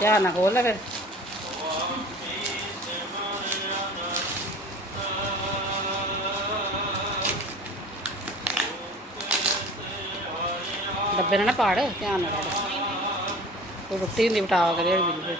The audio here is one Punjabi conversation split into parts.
ਧਿਆਨ ਨਾਲ ਖੋਲ ਲੈ ਫਿਰ। ਡੱਬੇ ਨਾਲ ਨਾ ਪਾੜ, ਧਿਆਨ ਨਾਲ ਰੱਖ। ਕੋਈ ਰੋਟੀ ਹੁੰਦੀ ਬਟਾਵਾ ਕਰੇ ਬਿਲਕੁਲ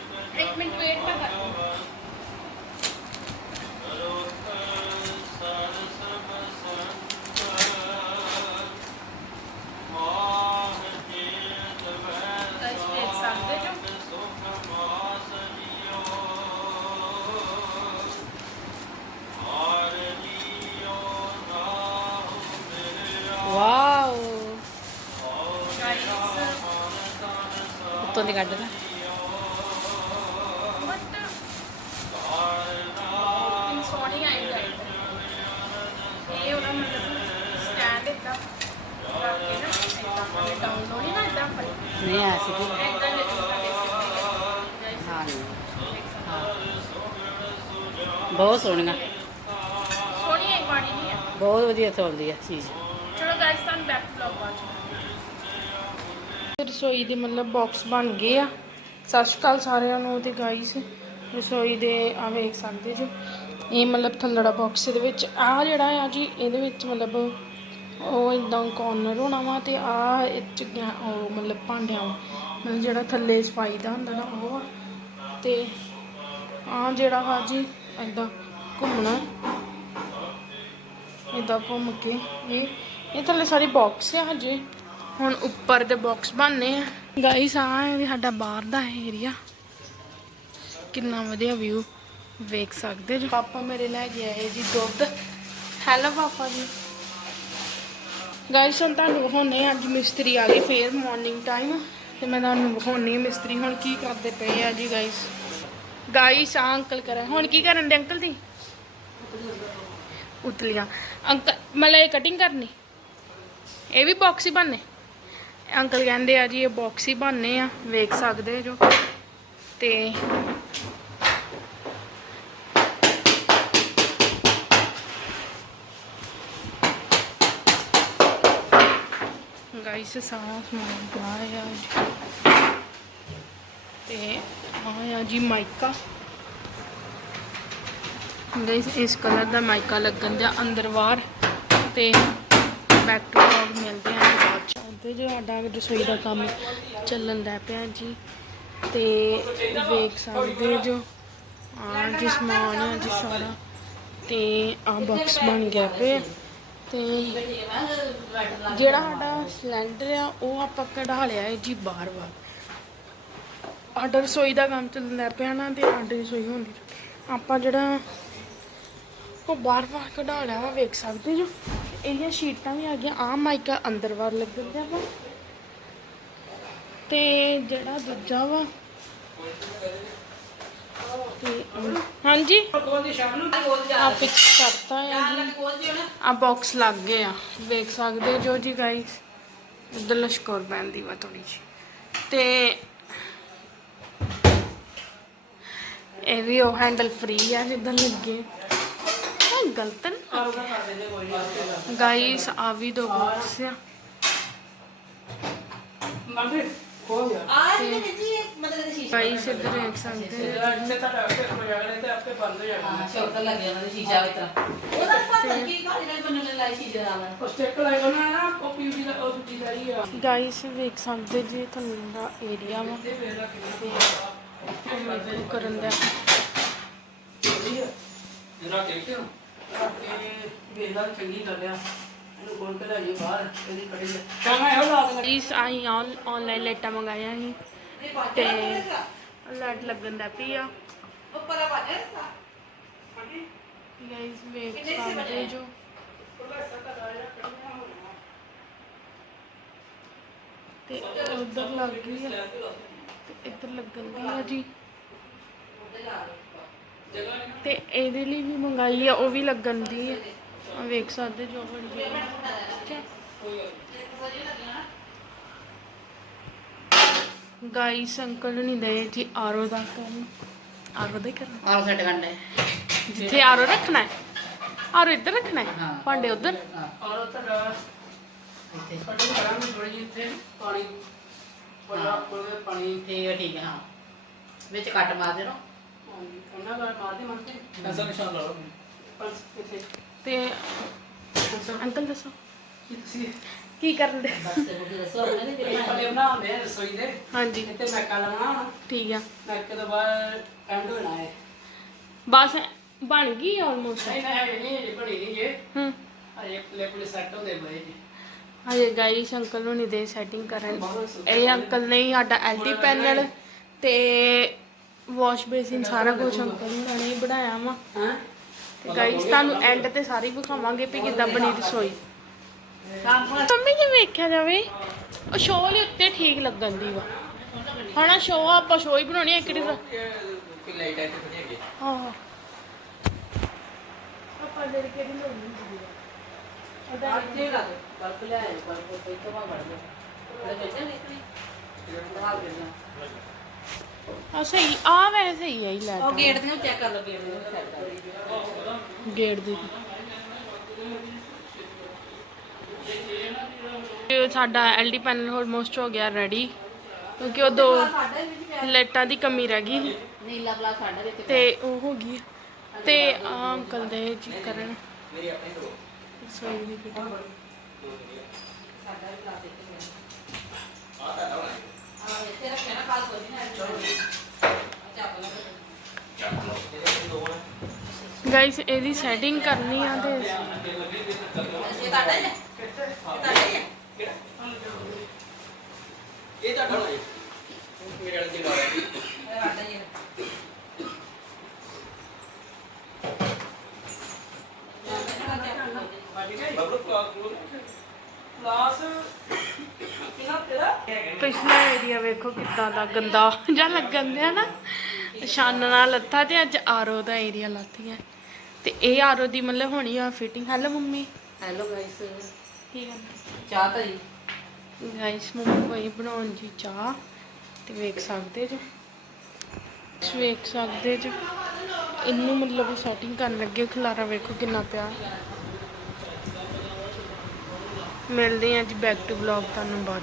ਉੱਤੋਂ ਦੀ ਕੱਢ ਨਾ ਬਟ ਇਨ ਸੋਹਣੀ ਆਈ ਲਾਈਟ ਇਹ ਉਹਦਾ ਮਤਲਬ ਸਟੈਂਡ ਇਦਾਂ ਰੱਖ ਕੇ ਨਾ ਇਦਾਂ ਆਪਣੇ ਡਾਊਨਲੋਡ ਹੀ ਨਾ ਇਦਾਂ ਪਰ ਨਹੀਂ। ਆ ਸੀ ਇਦਾਂ ਦੇ ਗਾਇਸ ਹਾਂ। ਹਾਂ ਬਹੁਤ ਸੋਹਣੀਆਂ। ਸੋਹਣੀ ਆਈ ਬਾਣੀ ਨਹੀਂ ਆ। ਬਹੁਤ ਵਧੀਆ ਚੱਲਦੀ ਹੈ ਚੀਜ਼। ਚਲੋ ਗਾਇਸ ਤੁਹਾਨੂੰ ਬੈਕ ਵਲੌਗ ਵਾਚ। ਰਸੋਈ ਦੇ ਮਤਲਬ ਬਾਕਸ ਬਣ ਗਏ ਆ। ਸਤਿ ਸ਼੍ਰੀ ਅਕਾਲ ਸਾਰਿਆਂ ਨੂੰ ਤੇ ਗਾਇਸ ਰਸੋਈ ਦੇ ਆ ਵੇਖ ਸਕਦੇ ਜੋ। ਇਹ ਮਤਲਬ ਥੱਲੜਾ ਬਾਕਸ ਦੇ ਵਿੱਚ। ਆ ਜਿਹੜਾ ਆ ਜੀ, ਇਹਦੇ ਵਿੱਚ ਮਤਲਬ ਉਹ ਇਦਾਂ ਕੋਰਨਰ ਹੋਣਾ ਵਾ ਤੇ ਆ ਇਹ ਚ ਉਹ ਮਤਲਬ ਭਾਂਡਿਆਂ ਵਾ। ਮਤਲਬ ਜਿਹੜਾ ਥੱਲੇ ਸਫ਼ਾਈ ਦਾ ਹੁੰਦਾ ਨਾ ਉਹ ਆ। ਤੇ ਆ ਜਿਹੜਾ ਵਾ ਜੀ ਇਦਾਂ ਘੁੰਮਣਾ। ਇਦਾਂ ਘੁੰਮ ਕੇ। ਇਹ ਇਹ ਥੱਲੇ ਸਾਰੇ ਬਾਕਸ ਆ ਹਜੇ। ਹੁਣ ਉੱਪਰ ਦੇ ਬਾਕਸ ਬਣਨੇ ਆ। ਗਾਈਸ ਆ ਵੀ ਸਾਡਾ ਬਾਹਰ ਦਾ ਏਰੀਆ ਕਿੰਨਾ ਵਧੀਆ ਵਿਊ ਵੇਖ ਸਕਦੇ ਜੀ। ਪਾਪਾ ਮੇਰੇ ਲੈ ਕੇ ਆਏ ਜੀ ਦੁੱਧ। ਹੈਲੋ ਪਾਪਾ ਜੀ। ਗਾਈਸ ਹੁਣ ਤੁਹਾਨੂੰ ਵਿਖਾਉਣੇ ਅੱਜ ਮਿਸਤਰੀ ਆ ਗਏ ਫੇਰ ਮਾਰਨਿੰਗ ਟਾਈਮ ਤੇ ਮੈਂ ਤੁਹਾਨੂੰ ਵਿਖਾਉਣੀ ਮਿਸਤਰੀ ਹੁਣ ਕੀ ਕਰਦੇ ਪਏ ਆ ਜੀ ਗਾਈਸ ਗਾਈਸ ਆ ਅੰਕਲ ਕਰਾਂ ਹੁਣ ਕੀ ਕਰਨ ਦੇ ਅੰਕਲ ਦੀ? ਉਤਲੀਆਂ। ਅੰਕਲ ਮਤਲਬ ਇਹ ਕਟਿੰਗ ਕਰਨੀ? ਇਹ ਵੀ ਬਾਕਸ ਹੀ ਬਣਨੇ? ਅੰਕਲ ਕਹਿੰਦੇ ਆ ਜੀ ਇਹ ਬਾਕਸ ਹੀ ਬਣਨੇ ਆ, ਵੇਖ ਸਕਦੇ ਜੋ। ਤੇ ਗਾਈਸ ਸਾਰਾ ਸਮਾਨ ਪਿਆ ਜੀ। ਤੇ ਆ ਜੀ ਮਾਈਕਾ। ਗਾਈਸ ਇਸ ਕਲਰ ਦਾ ਮਾਈਕਾ ਲੱਗਣ ਦਾ ਅੰਦਰ ਬਾਹਰ। ਤੇ ਬੈਕ ਟੂ ਵਲੌਗ ਮਿਲਦੇ ਆਂ ਬਾਅਦ ਜੋ ਸਾਡਾ ਰਸੋਈ ਦਾ ਕੰਮ ਚੱਲਣ ਦਾ ਪਿਆ ਜੀ, ਤੇ ਵੇਖ ਸਕਦੇ ਜੋ ਆ ਜੀ ਸਮਾਨ ਆ ਜੀ ਸਾਰਾ, ਤੇ ਆ ਬਾਕਸ ਬਣ ਗਿਆ ਪਿਆ। ਤੇ ਜਿਹੜਾ ਸਾਡਾ ਸਿਲੰਡਰ ਆ, ਉਹ ਆਪਾਂ ਕਢਾ ਲਿਆ ਹੈ ਜੀ ਬਾਹਰ ਬਾਹਰ ਸਾਡਾ ਰਸੋਈ ਦਾ ਕੰਮ ਚੱਲਣ ਚੱਲਦਾ ਪਿਆ ਨਾ, ਤੇ ਸਾਡੀ ਰਸੋਈ ਹੁੰਦੀ ਆਪਾਂ ਜਿਹੜਾ ਉਹ ਬਾਰ ਬਾਰ ਕਢਾ ਲਿਆ ਵਾ ਵੇਖ ਸਕਦੇ ਜੋ? ਇਹਦੀਆਂ ਸ਼ੀਟਾਂ ਵੀ ਆ ਗਈਆਂ। ਆ ਮਾਈਕਾ ਅੰਦਰ ਵਾਰ ਲੱਗਣ ਦਿਆ ਵਾ। ਤੇ ਜਿਹੜਾ ਦੂਜਾ ਵਾ। ਤੇ ਹਾਂਜੀ? ਆ ਪਿੱਛ ਕਰਤਾ ਹੈ ਜੀ। ਆ ਬਾਕਸ ਲੱਗ ਗਏ ਆ ਵੇਖ ਸਕਦੇ ਜੋ ਜੀ ਗਾਈਸ ਉਧਰ ਲਸ਼ਕੋਰ ਪੈਂਦੀ ਵਾ ਥੋੜੀ ਜੀ ਤੇ ਇਹ ਵੀ ਉਹ ਹੈਂਡਲ ਫ੍ਰੀ ਆ ਜਿੱਦਾਂ ਲੱਗੇ। ਗਲਤ ਗਾਈਸ ਆ ਵੀ ਦੋ ਬਾਕਸ ਆ। ਗਾਈਸ ਇੱਧਰ ਦੇਖ ਸਕਦੇ ਗਾਈਸ ਵੇਖ ਸਕਦੇ ਜੀ ਥੱਲੇ ਦਾ ਏਰੀਆ ਵਾ। ਕਰਨ ਦਾ। ਜਿਹੜਾ ਟਿਕਟ ਵੇਲਾ ਚੰਗੀ ਗੱਲ ਆ। ਇਹਨੂੰ ਕੋਲ ਕੇ ਲੈ ਜਾਈਏ ਬਾਹਰ ਇਹਦੀ ਕੜੀ ਚੰਗਾ ਇਹੋ ਲਾ ਦੇ ਗਾਈਸ ਆਈ ਆਨਲਾਈਨ ਲਾਈਟਾਂ ਮੰਗਾਈਆਂ ਸੀ। ਤੇ ਲਾਈਟ ਲੱਗਣ ਦਾ ਪਈ ਆ। ਉੱਪਰ ਆ ਬਾਜੇ ਗਾਈਸ ਵੇਖ ਸਕਦੇ ਜੋ ਤੇ ਉਧਰ ਲੱਗ ਗਈ ਆ। ਤੇ ਇੱਧਰ ਲੱਗਣ ਦੀ ਆ ਜੀ। ਤੇ ਇਹਦੇ ਲਈ ਵੀ ਮੰਗਾਈ ਆ ਉਹ ਵੀ ਲੱਗਣ ਦੀ ਆ। ਆ ਵੇਖ ਸਕਦੇ ਜੋ ਬਣ ਗਿਆ ਠੀਕ ਹੈ। ਗਾਈਸ ਅੰਕਲ ਨਹੀਂ ਦੇ ਜੀ ਆਰੋ ਦਾ ਕਰਨ ਆਰੋ ਦਾ ਹੀ ਕਰਨਾ। ਆਹ ਸੈੱਟ ਗੰਡੇ ਜਿੱਥੇ ਆਰੋ ਰੱਖਣਾ ਹੈ। ਆਰੋ ਇੱਧਰ ਰੱਖਣਾ ਹੈ। ਹਾਂ। ਭਾਂਡੇ ਉੱਧਰ। ਔਰ ਤੁਹਾਡਾ ਇੱਥੇ। ਕਟਿੰਗ ਕਰਾਂਗੇ ਥੋੜੀ ਜਿਹੀ ਇੱਥੇ ਪਾਣੀ ਬੜਾ ਕੋਲੇ ਪਾਣੀ। ਠੀਕ ਹੈ ਠੀਕ ਹੈ। ਹਾਂ ਵਿੱਚ ਕੱਟ ਮਾਰ ਦੇ ਨਾ ਉਹਨਾਂ ਦਾ ਮਾਰਦੇ ਮਾਰਦੇ ਐਸਾ ਨਿਸ਼ਾਨ ਲਾਓ। ਪਰ ਇੱਥੇ ਤੇ ਅੰਕਲ ਦੱਸੋ। ਕੀ ਤੁਸੀਂ? ਕੀ ਕਰਨ ਦੇ? ਬਸ ਉਹ ਦੱਸੋ ਉਹਨਾਂ ਨੇ ਇਹ ਪਲੇ ਬਣਾਉਂਦੇ ਆ ਰਸੋਈ ਦੇ। ਹਾਂਜੀ। ਇੱਥੇ ਮੈਕਾ ਲਾਉਣਾ ਹੁਣ। ਠੀਕ ਆ। ਮੈਕੇ ਤੋਂ ਬਾਅਦ ਐਂਡ ਹੋਣਾ ਹੈ ਬਸ ਬਣ ਗਈ ਆਲਮੋਸਟ ਨਹੀਂ ਨਹੀਂ ਨਹੀਂ ਇਹ ਬਣੀ ਨਹੀਂ ਜੇ ਹੂੰ। ਅਜੇ ਪਲੇ ਪਲੇ ਸੈੱਟ ਹੁੰਦੇ ਬੜੇ ਜੀ। ਹਜੇ ਗਾਈਸ ਅੰਕਲ ਨੂੰ ਨਹੀਂ ਦੇ ਸੈਟਿੰਗ ਕਰਨ। ਇਹ ਅੰਕਲ ਨੇ ਸਾਡਾ ਐਲਟੀ ਪੈਨਲ ਤੇ ਵਾਸ਼ ਬੇਸਿਨ ਸਾਰਾ ਕੁਝ ਅੰਕਲ ਨੇ ਹੀ ਬਣਾਇਆ ਵਾ। ਹਾਂ? ਤੇ ਗਾਈਸ ਤੁਹਾਨੂੰ ਐਂਡ ਤੇ ਸਾਰੀ ਵਿਖਾਵਾਂਗੇ ਵੀ ਕਿੱਦਾਂ ਬਣੀ ਰਸੋਈ। ਮੰਮੀ ਜੇ ਵੇਖਿਆ ਜਾਵੇ ਉਹ ਸ਼ੋਅ ਲਈ ਉੱਤੇ ਠੀਕ ਲੱਗਣ ਦੀ ਵਾ। ਹਣਾ ਸ਼ੋਅ ਆਪਾਂ ਸ਼ੋਅ ਹੀ ਬਣਾਉਣੀ ਹੈ ਕਿਹੜੀ ਕਿ ਲਾਈਟ ਆਈ ਤੇ ਗਈ ਹਾਂ। ਆਪਾਂ ਦੇ ਕਿਹੜੀ ਲਾਉਣੀ ਹੁੰਦੀ ਆ? ਅੱਧੇ ਲਾ ਦੇ ਬਲਬ ਲੈ ਆਏ ਬਲਬ ਕੋਈ ਤੋਂ ਵੜ ਦੇ ਉਹ ਕਹਿੰਦੇ ਨਹੀਂ ਕੋਈ ਦਵਾ ਦੇ ਆ ਸਹੀ ਆ ਵੈਸੇ ਸਹੀ ਆ ਹੀ ਲੈ ਉਹ ਗੇਟ ਦੀਆਂ ਚੈੱਕ ਕਰ ਲਓ ਗੇਟ ਕਰ ਲਓ। ਗੇਟ ਦੀ। ਤੇ ਸਾਡਾ ਐਲਡੀ ਪੈਨਲ ਆਲਮੋਸਟ ਹੋ ਗਿਆ ਰੈਡੀ ਕਿਉਂਕਿ ਉਹ ਦੋ ਲਾਈਟਾਂ ਦੀ ਕਮੀ ਰਹਿ ਗਈ। ਸੀ ਨੀਲਾ ਪਲਾ ਸਾਡਾ ਵਿੱਚ ਤੇ ਉਹ ਹੋ ਗਈ। ਤੇ ਆ ਅੰਕਲ ਦੇ ਜੀ ਕਰਨ। ਰਸੋਈ ਦੀ ਫਿਟਿੰਗ ਇੱਥੇ ਰੱਖਿਆ ਨਾ ਕਾਲ ਕੋਈ ਨਾ ਗਾਈਸ ਇਹਦੀ ਸੈਟਿੰਗ ਕਰਨੀ ਆ ਤੇ ਇਹ ਤੁਹਾਡਾ ਹੀ ਹੈ ਤੁਹਾਡਾ ਹੀ ਹੈ ਇਹ ਤੁਹਾਡਾ ਹੋਣਾ ਮੇਰੇ ਵਾਲੇ ਦੀ ਲਾਇਆ ਇਹ ਤੁਹਾਡਾ ਹੀ ਹੈ ਬਬਲੂ ਕਲਾਸ ਕਿੰਨਾ ਤੇਰਾ ਏਰੀਆ ਵੇਖੋ ਕਿੱਦਾਂ ਦਾ ਗੰਦਾ ਜਾਂ ਲੱਗਣ ਦਿਆ ਨਾ। ਛਾਨਣਾ ਲੱਥਾ ਤੇ ਅੱਜ ਆਰੋ ਦਾ ਏਰੀਆ ਲੱਥੀਆਂ ਤੇ ਇਹ ਆਰੋ ਦੀ ਮਤਲਬ ਹੋਣੀ ਆ fitting hello mummy. Hello guys ਕੀ ਕਰਨਾ ਚਾਹ ਤਾਂ ਜੀ। ਗਾਇਸ ਮੰਮੀ ਕੋਈ ਬਣਾਉਣ ਜੀ ਚਾਹ ਤੇ ਵੇਖ ਸਕਦੇ ਜੋ। ਵੇਖ ਸਕਦੇ ਜੋ। ਇਹਨੂੰ ਮਤਲਬ ਸੈਟਿੰਗ ਕਰਨ ਲੱਗੇ ਖਲਾਰਾ ਵੇਖੋ ਕਿੰਨਾ ਪਿਆ। ਮਿਲਦੇ ਹਾਂ ਜੀ ਬੈਕ ਟੂ ਵਲੌਗ ਤੁਹਾਨੂੰ ਬਾਅਦ